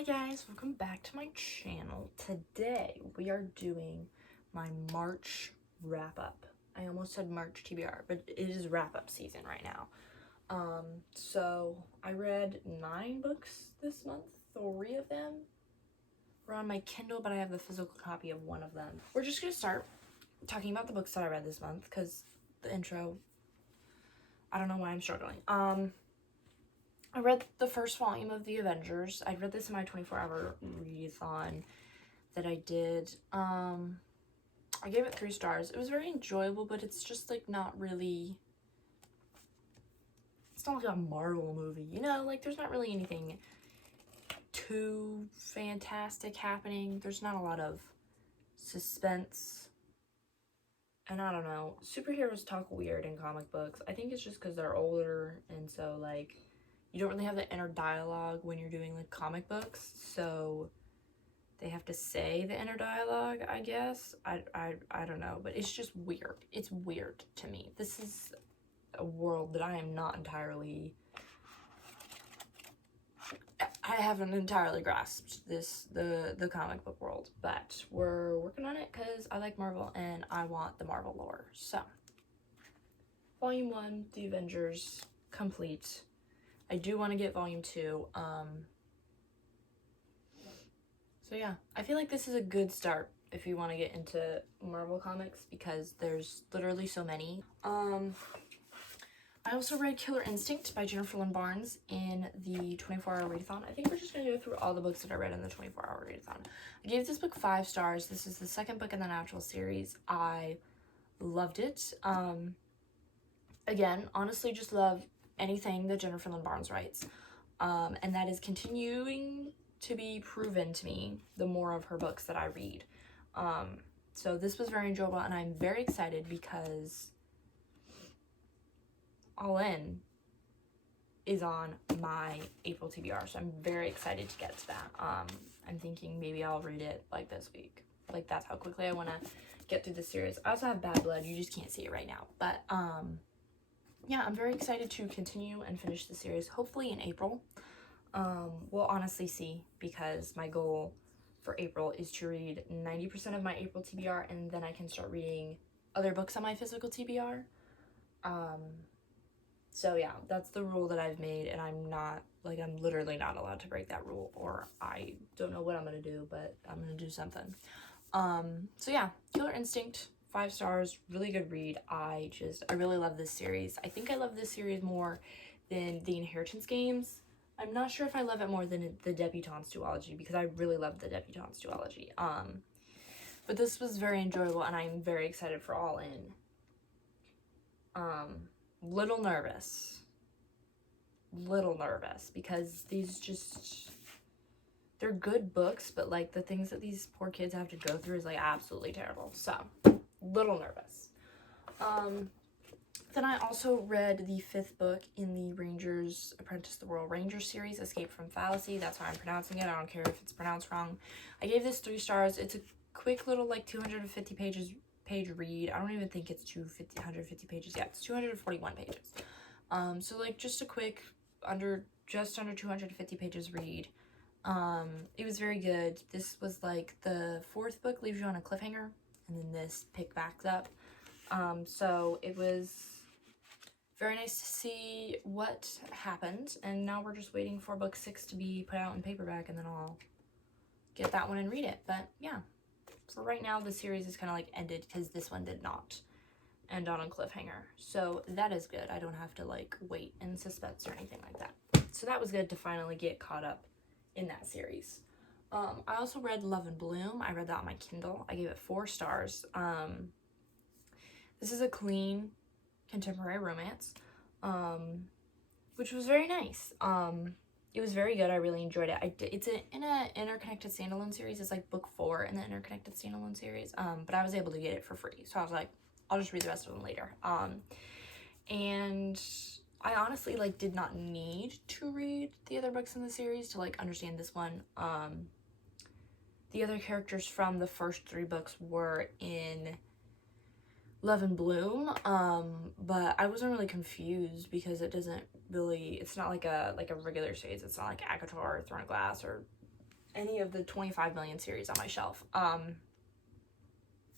Hi guys, welcome back to my channel. Today we are doing my March wrap-up. I almost said March TBR, but it is wrap-up season right now. So I read 9 books this month. 3 of them were on my Kindle, but I have the physical copy of one of them. We're just gonna start talking about the books that I read this month because the intro, I don't know why I'm struggling. I read the first volume of The Avengers. I read this in my 24-hour readathon that I did. I gave it 3 stars. It was very enjoyable, but it's just like not really, it's not like a Marvel movie, you know? Like there's not really anything too fantastic happening. There's not a lot of suspense. And I don't know, superheroes talk weird in comic books. I think it's just because they're older, and so like you don't really have the inner dialogue when you're doing like comic books, so they have to say the inner dialogue, I guess. I don't know, but it's just weird. It's weird to me. This is a world that I am not entirely, I haven't entirely grasped the comic book world, but we're working on it because I like Marvel and I want the Marvel lore. So Volume 1, The Avengers, complete. I do want to get Volume 2. So yeah, I feel like this is a good start if you want to get into Marvel comics because there's literally so many. I also read Killer Instinct by Jennifer Lynn Barnes in the 24-hour readathon. I think we're just going to go through all the books that I read in the 24-hour readathon. I gave this book 5 stars. This is the second book in the Natural series. I loved it. Again, honestly just love anything that Jennifer Lynn Barnes writes. And that is continuing to be proven to me the more of her books that I read. So this was very enjoyable, and I'm very excited because All In is on my April TBR, so I'm very excited to get to that. I'm thinking maybe I'll read it like this week. Like that's how quickly I want to get through the series. I also have Bad Blood. You just can't see it right now, but yeah, I'm very excited to continue and finish the series, hopefully in April. We'll honestly see, because my goal for April is to read 90% of my April TBR, and then I can start reading other books on my physical TBR. So yeah, that's the rule that I've made, and I'm literally not allowed to break that rule, or I don't know what I'm gonna do, but I'm gonna do something. So yeah, Killer Instinct, 5 stars, really good read. I really love this series. I think I love this series more than the Inheritance games. I'm not sure if I love it more than the Debutante's duology, because I really love the Debutante's duology. But this was very enjoyable, and I'm very excited for All In. Little nervous, because they're good books, but like the things that these poor kids have to go through is like absolutely terrible. So, little nervous. Then I also read the 5th book in the Rangers Apprentice the Royal Ranger series, Escape from Fallacy. That's how I'm pronouncing it. I don't care if it's pronounced wrong. I gave this 3 stars. It's a quick little like 250 page read. I don't even think it's 250 pages. Yeah, it's 241 pages. So like just a quick just under 250 pages read. It was very good. This was like the 4th book leaves you on a cliffhanger, and then this pick backs up. So it was very nice to see what happened, and now we're just waiting for book 6 to be put out in paperback, and then I'll get that one and read it. But yeah, for right now the series is kind of like ended because this one did not end on a cliffhanger, so that is good. I don't have to like wait in suspense or anything like that, so that was good to finally get caught up in that series. I also read Love and Bloom. I read that on my Kindle. I gave it 4 stars. This is a clean contemporary romance, which was very nice. It was very good. I really enjoyed it. It's in an interconnected standalone series. It's like book 4 in the interconnected standalone series. But I was able to get it for free, so I was like, I'll just read the rest of them later. And I honestly like did not need to read the other books in the series to like understand this one. The other characters from the first 3 books were in Love and Bloom, but I wasn't really confused because it's not like a regular series. It's not like ACOTAR or Throne of Glass or any of the 25 million series on my shelf.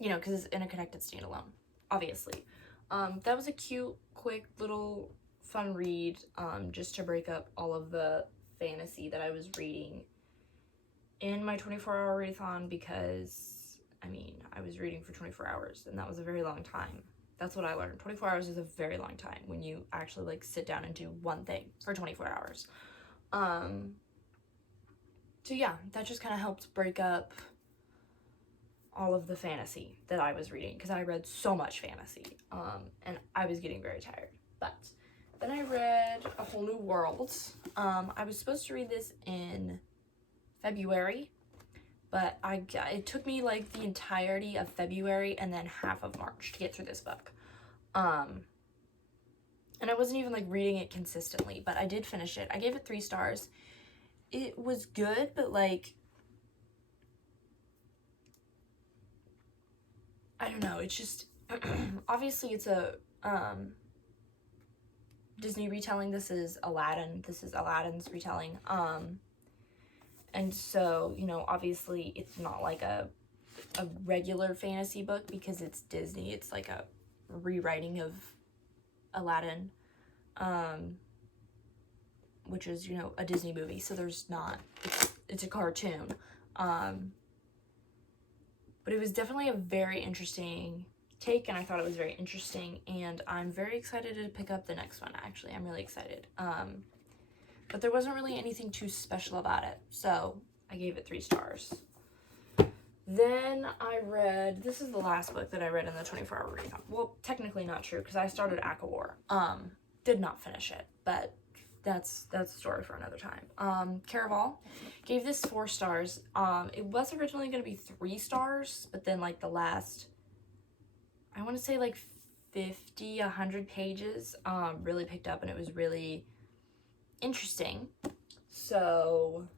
You know, because it's interconnected standalone, obviously. That was a cute, quick, little fun read, just to break up all of the fantasy that I was reading in my 24-hour readathon, because, I mean, I was reading for 24 hours, and that was a very long time. That's what I learned. 24 hours is a very long time when you actually, like, sit down and do one thing for 24 hours. So yeah, that just kind of helped break up all of the fantasy that I was reading, because I read so much fantasy, and I was getting very tired. But then I read A Whole New World. I was supposed to read this in February, but it took me like the entirety of February and then half of March to get through this book. And I wasn't even like reading it consistently, but I did finish it. I gave it 3 stars. It was good, but like, I don't know, it's just, obviously it's a Disney retelling. This is Aladdin. This is Aladdin's retelling. And so, you know, obviously it's not like a regular fantasy book because it's Disney. It's like a rewriting of Aladdin, which is, you know, a Disney movie. So there's not, it's a cartoon. But it was definitely a very interesting take, and I thought it was very interesting, and I'm very excited to pick up the next one, actually. I'm really excited. But there wasn't really anything too special about it, so I gave it 3 stars. Then I read, this is the last book that I read in the 24-hour readathon. Well, technically not true, because I started ACOWAR. Did not finish it, but that's a story for another time. Caraval, gave this 4 stars. It was originally going to be 3 stars, but then like the last, I want to say like 50, 100 pages, really picked up, and it was really interesting. So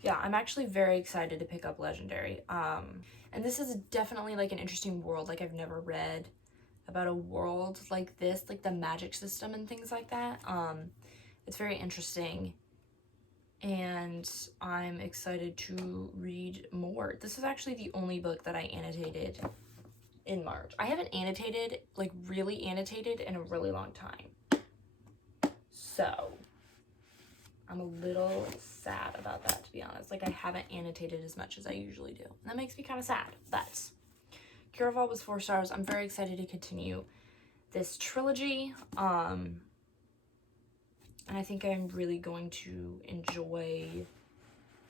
yeah, I'm actually very excited to pick up Legendary. And this is definitely like an interesting world. Like, I've never read about a world like this, like the magic system and things like that. It's very interesting, and I'm excited to read more. This is actually the only book that I annotated in March. I haven't annotated, like really annotated, in a really long time. So I'm a little sad about that, to be honest. Like, I haven't annotated as much as I usually do. And that makes me kind of sad. But Caraval was 4 stars. I'm very excited to continue this trilogy. And I think I'm really going to enjoy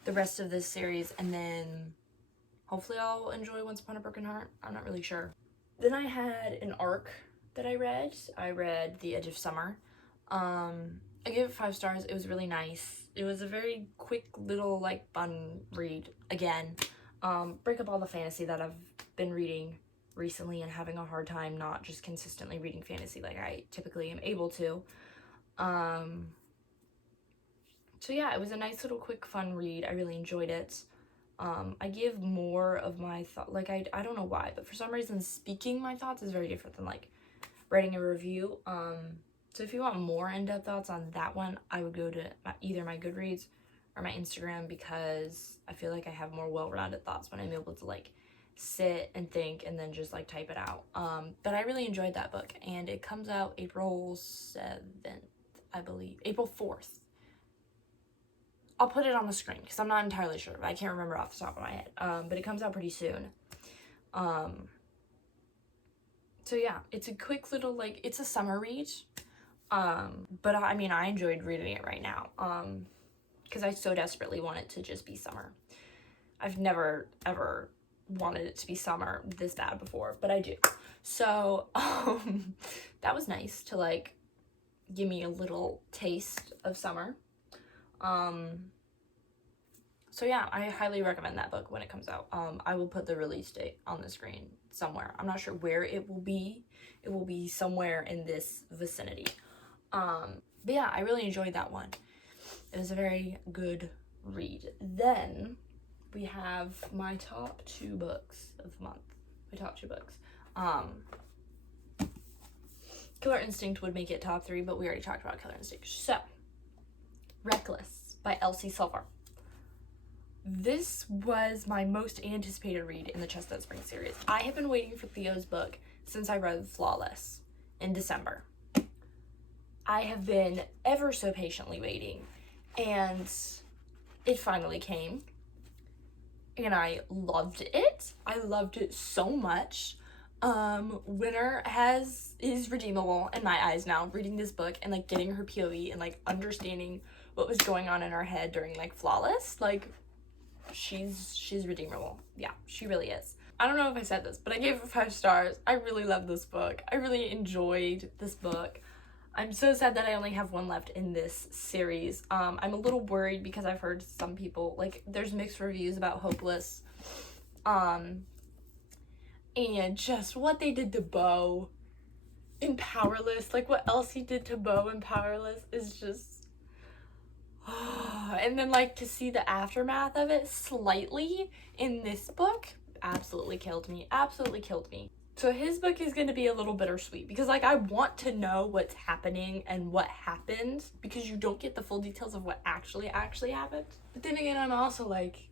the rest of this series, and then hopefully I'll enjoy Once Upon a Broken Heart. I'm not really sure. Then I had an arc that I read. I read The Edge of Summer. I gave it 5 stars. It was really nice. It was a very quick little like fun read. Again, break up all the fantasy that I've been reading recently and having a hard time not just consistently reading fantasy like I typically am able to. So yeah, it was a nice little quick fun read. I really enjoyed it. I give more of my thought, like I don't know why, but for some reason speaking my thoughts is very different than like writing a review. So if you want more in-depth thoughts on that one, I would go to either my Goodreads or my Instagram, because I feel like I have more well-rounded thoughts when I'm able to like sit and think and then just like type it out. But I really enjoyed that book, and it comes out April 7th, I believe. April 4th. I'll put it on the screen because I'm not entirely sure, but I can't remember off the top of my head. But it comes out pretty soon. So yeah, it's a quick little, like, it's a summer read. But I mean, I enjoyed reading it right now. Because I so desperately want it to just be summer. I've never, ever wanted it to be summer this bad before, but I do. So, that was nice to, like, give me a little taste of summer. So yeah, I highly recommend that book when it comes out. I will put the release date on the screen somewhere. I'm not sure where it will be. It will be somewhere in this vicinity. But yeah, I really enjoyed that one. It was a very good read. Then we have my top 2 books of the month. My top 2 books. Killer Instinct would make it top 3, but we already talked about Killer Instinct. So, Reckless by Elsie Silver. This was my most anticipated read in the Chestnut Spring series. I have been waiting for Theo's book since I read Flawless in December. I have been ever so patiently waiting, and it finally came, and I loved it. I loved it so much. Winter is redeemable in my eyes now, reading this book and like getting her POV and like understanding what was going on in her head during like Flawless. Like, she's redeemable. Yeah, she really is. I don't know if I said this, but I gave it 5 stars. I really love this book. I really enjoyed this book. I'm so sad that I only have one left in this series. I'm a little worried because I've heard some people, like, there's mixed reviews about Hopeless. And just what they did to Bo in Powerless, like what Elsie did to Bo in Powerless is just... And then, like, to see the aftermath of it slightly in this book absolutely killed me. Absolutely killed me. So his book is going to be a little bittersweet because, like, I want to know what's happening and what happened because you don't get the full details of what actually happened. But then again, I'm also like,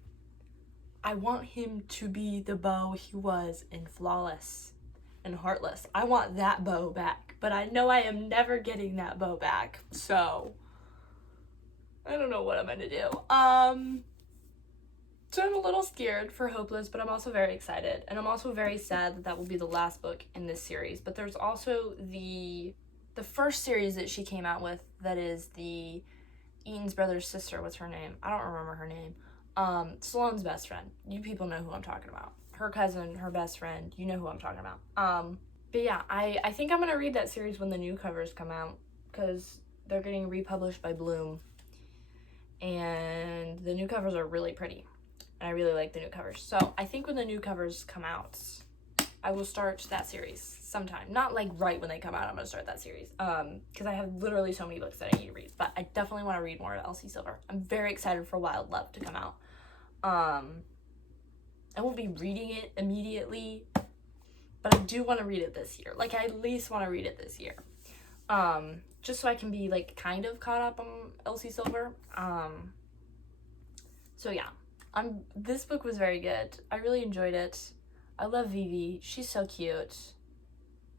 I want him to be the Bo he was in Flawless and Heartless. I want that Bo back, but I know I am never getting that Bo back, so I don't know what I'm gonna do. So I'm a little scared for Hopeless, but I'm also very excited, and I'm also very sad that that will be the last book in this series. But there's also the first series that she came out with that is the Eaton's brother's sister. What's her name? I don't remember her name. Sloane's best friend. You people know who I'm talking about. Her cousin, her best friend. You know who I'm talking about. But yeah, I think I'm gonna read that series when the new covers come out because they're getting republished by Bloom, and the new covers are really pretty. And I really like the new covers. So I think when the new covers come out, I will start that series sometime. Not like right when they come out, I'm going to start that series. Because I have literally so many books that I need to read. But I definitely want to read more of Elsie Silver. I'm very excited for Wild Love to come out. I won't be reading it immediately, but I do want to read it this year. Like, I at least want to read it this year. Just so I can be, like, kind of caught up on Elsie Silver. So yeah. This book was very good. I really enjoyed it. I love Vivi. She's so cute.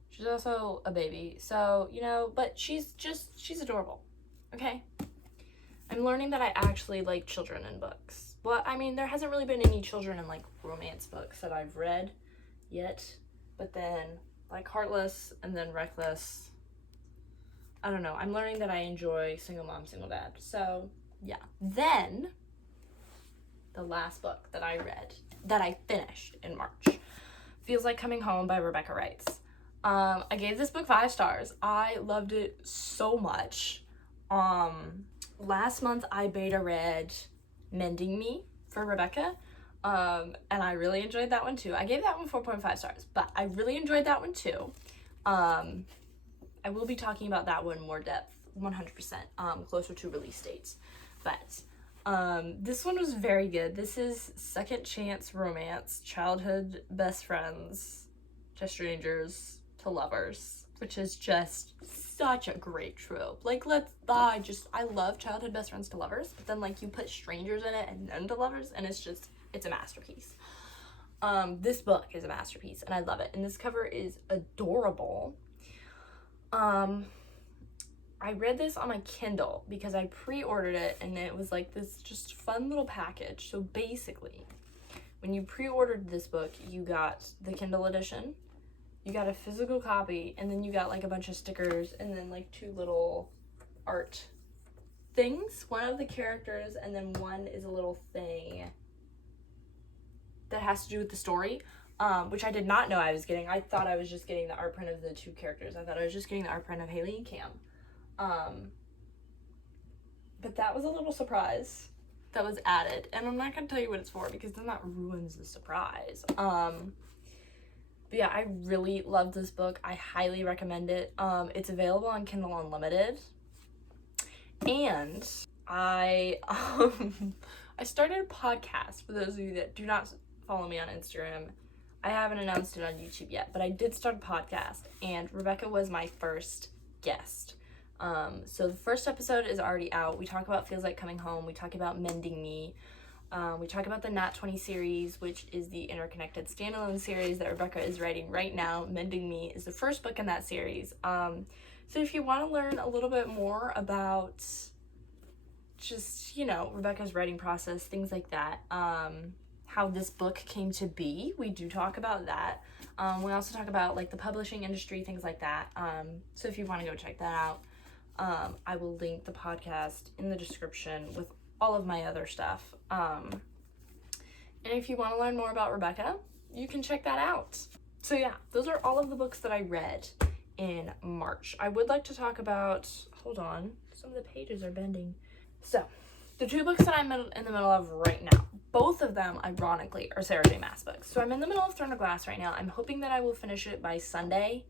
She's also a baby. So, you know, but she's adorable. Okay? I'm learning that I actually like children in books. Well, I mean, there hasn't really been any children in, like, romance books that I've read yet. But then, like, Heartless and then Reckless. I don't know. I'm learning that I enjoy Single Mom, Single Dad. So, yeah. Then the last book that I read, that I finished in March, Feels Like Coming Home by Rebecca Writes. I gave this book 5 stars. I loved it so much. Last month I beta read Mending Me for Rebecca, and I really enjoyed that one too. I gave that one 4.5 stars, but I really enjoyed that one too. I will be talking about that one more depth, 100%, closer to release dates, but this one was very good. This is second chance romance, childhood best friends to strangers to lovers, which is just such a great trope. Like, I love childhood best friends to lovers, but then, like, you put strangers in it and then to lovers, and it's a masterpiece. This book is a masterpiece, and I love it, and this cover is adorable. I read this on my Kindle because I pre-ordered it, and it was like this just fun little package. So basically, when you pre-ordered this book, you got the Kindle edition, you got a physical copy, and then you got like a bunch of stickers, and then like 2 little art things. One of the characters, and then one is a little thing that has to do with the story, which I did not know I was getting. I thought I was just getting the art print of the 2 characters. I thought I was just getting the art print of Haley and Cam. But that was a little surprise that was added, and I'm not gonna tell you what it's for because then that ruins the surprise. But yeah, I really love this book. I highly recommend it. It's available on Kindle Unlimited, and I started a podcast. For those of you that do not follow me on Instagram, I haven't announced it on YouTube yet, but I did start a podcast, and Rebecca was my first guest. So the first episode is already out. We talk about Feels Like Coming Home. We talk about Mending Me. We talk about the Nat 20 series, which is the interconnected standalone series that Rebecca is writing right now. Mending Me is the first book in that series. So if you want to learn a little bit more about just, you know, Rebecca's writing process, things like that, how this book came to be, we do talk about that. We also talk about like the publishing industry, things like that. So if you want to go check that out, I will link the podcast in the description with all of my other stuff. And if you want to learn more about Rebecca, you can check that out. So yeah, those are all of the books that I read in March. I would like to talk about, hold on, some of the pages are bending. So the two books that I'm in the middle of right now, both of them, ironically, are Sarah J. Maas books. So I'm in the middle of Throne of Glass right now. I'm hoping that I will finish it by Sunday.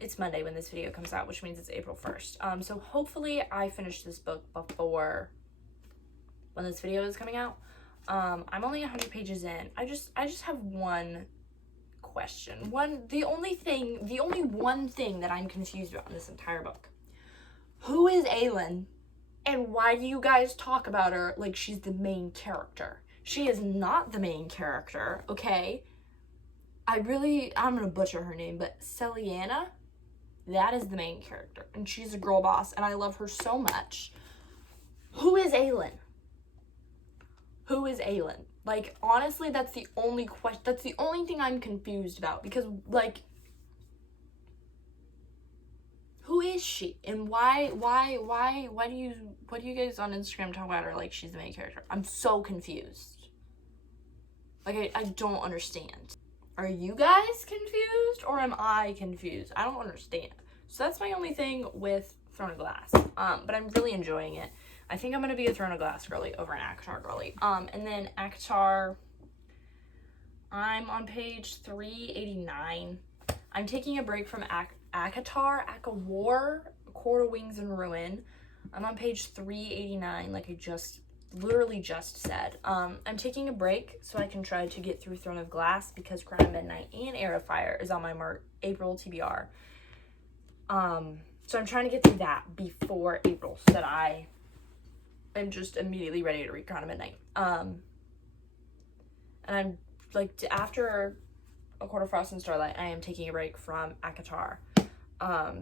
It's Monday when this video comes out, which means it's April 1st. So hopefully I finish this book before when this video is coming out. I'm only 100 pages in. I just have one question. The only one thing that I'm confused about in this entire book. Who is Aelin? And why do you guys talk about her like she's the main character? She is not the main character, okay? I'm gonna butcher her name, but Celiana, that is the main character. And she's a girl boss, and I love her so much. Who is Aelin? Who is Aelin? Like, honestly, that's the only thing I'm confused about. Because, like, who is she? And why do you guys on Instagram talk about her like she's the main character? I'm so confused. Like, I don't understand. Are you guys confused or am I confused? I don't understand. So that's my only thing with Throne of Glass. But I'm really enjoying it. I think I'm going to be a Throne of Glass girly over an ACOTAR girly. And then ACOTAR, I'm on page 389. I'm taking a break from ACOTAR, ACOWAR, A Court of Wings and Ruin. I'm on page 389, like I literally just said. I'm taking a break so I can try to get through Throne of Glass because Crown of Midnight and Heir of Fire is on my April TBR. So I'm trying to get through that before April so that I am just immediately ready to read Crown of Midnight. And I'm like, after A Court of Frost and Starlight, I am taking a break from ACOTAR.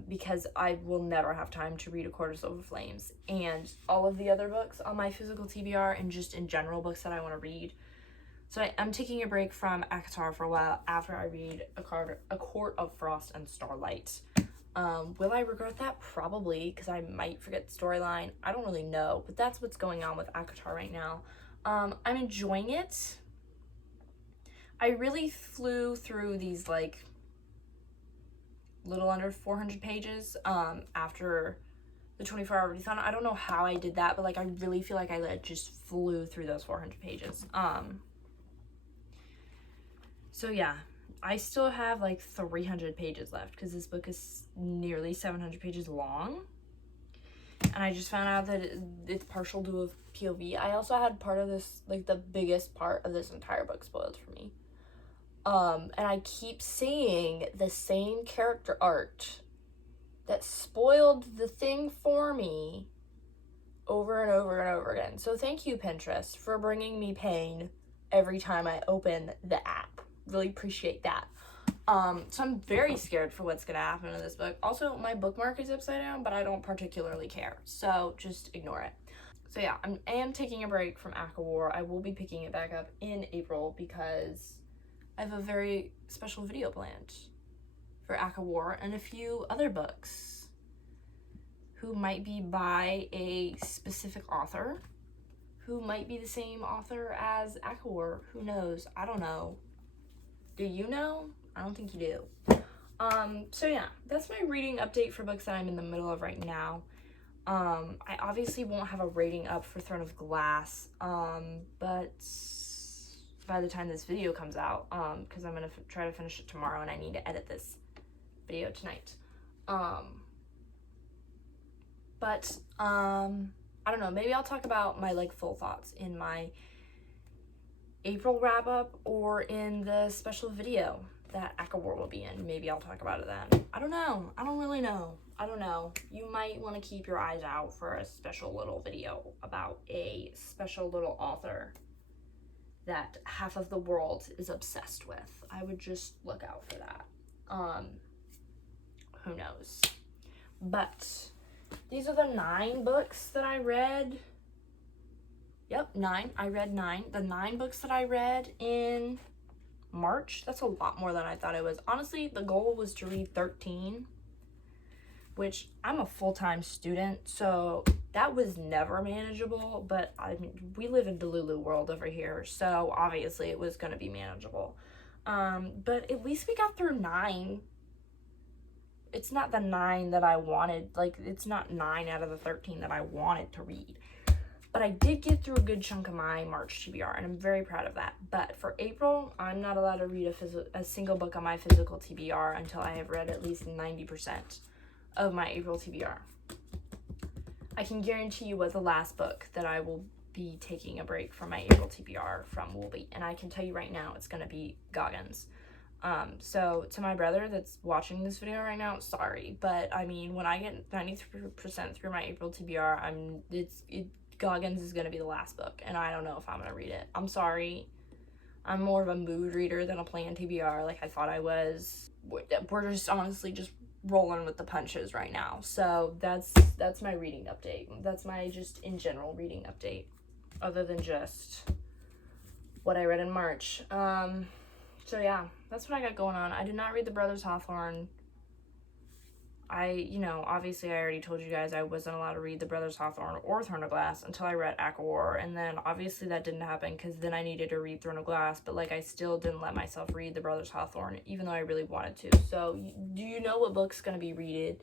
Because I will never have time to read A Court of Silver Flames and all of the other books on my physical TBR and just in general books that I want to read. So I'm taking a break from ACOTAR for a while after I read A Court of Frost and Starlight. Will I regret that? Probably, because I might forget the storyline. I don't really know, but that's what's going on with ACOTAR right now. I'm enjoying it. I really flew through these, like, little under 400 pages after the 24-hour readathon. I don't know how I did that, but like I really feel like I just flew through those 400 pages. So yeah, I still have like 300 pages left because this book is nearly 700 pages long. And I just found out that it's partial to a POV. I also had part of this, like the biggest part of this entire book spoiled for me. And I keep seeing the same character art that spoiled the thing for me over and over and over again. So thank you, Pinterest, for bringing me pain every time I open the app. Really appreciate that. So I'm very scared for what's gonna happen in this book. Also, my bookmark is upside down, but I don't particularly care. So just ignore it. So yeah, I am taking a break from ACOWAR. I will be picking it back up in April because I have a very special video planned for ACOWAR and a few other books who might be by a specific author, who might be the same author as ACOWAR. Who knows? I don't know. Do you know? I don't think you do. So yeah, that's my reading update for books that I'm in the middle of right now. I obviously won't have a rating up for Throne of Glass, but by the time this video comes out, because I'm gonna try to finish it tomorrow and I need to edit this video tonight. But I don't know, maybe I'll talk about my like full thoughts in my April wrap up or in the special video that ACOWAR will be in. Maybe I'll talk about it then. I don't know. I don't really know. I don't know. You might want to keep your eyes out for a special little video about a special little author that half of the world is obsessed with. I would just look out for that. Who knows? But these are the 9 books that I read. Yep, 9. I read 9. The 9 books that I read in March. That's a lot more than I thought it was. Honestly, the goal was to read 13, which I'm a full-time student, so that was never manageable, but I mean, we live in Delulu world over here, so obviously it was going to be manageable. But at least we got through 9. It's not the 9 that I wanted, like, it's not 9 out of the 13 that I wanted to read. But I did get through a good chunk of my March TBR, and I'm very proud of that. But for April, I'm not allowed to read a single book on my physical TBR until I have read at least 90% of my April TBR. I can guarantee you what the last book that I will be taking a break from my April TBR from will be. And I can tell you right now, it's going to be Goggins. So to my brother that's watching this video right now, sorry. But I mean, when I get 93% through my April TBR, Goggins is going to be the last book, and I don't know if I'm going to read it. I'm sorry. I'm more of a mood reader than a planned TBR like I thought I was. We're just honestly just rolling with the punches right now. So that's my reading update. That's my just in general reading update, other than just what I read in March. So yeah, that's what I got going on. I did not read The Brothers Hawthorne. Obviously I already told you guys I wasn't allowed to read The Brothers Hawthorne or Throne of Glass until I read ACOWAR, and then obviously that didn't happen because then I needed to read Throne of Glass, but like I still didn't let myself read The Brothers Hawthorne even though I really wanted to. So do you know what book's gonna be read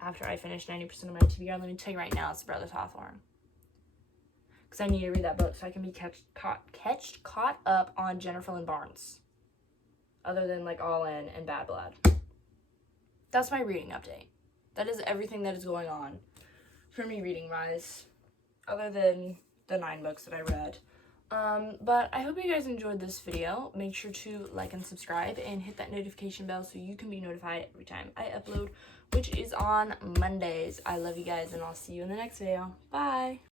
after I finish 90% of my TBR? Let me tell you right now, it's The Brothers Hawthorne, because I need to read that book so I can be caught up on Jennifer Lynn Barnes, other than like All In and Bad Blood. That's my reading update. That is everything that is going on for me reading-wise, other than the 9 books that I read. But I hope you guys enjoyed this video. Make sure to like and subscribe and hit that notification bell so you can be notified every time I upload, which is on Mondays. I love you guys, and I'll see you in the next video. Bye!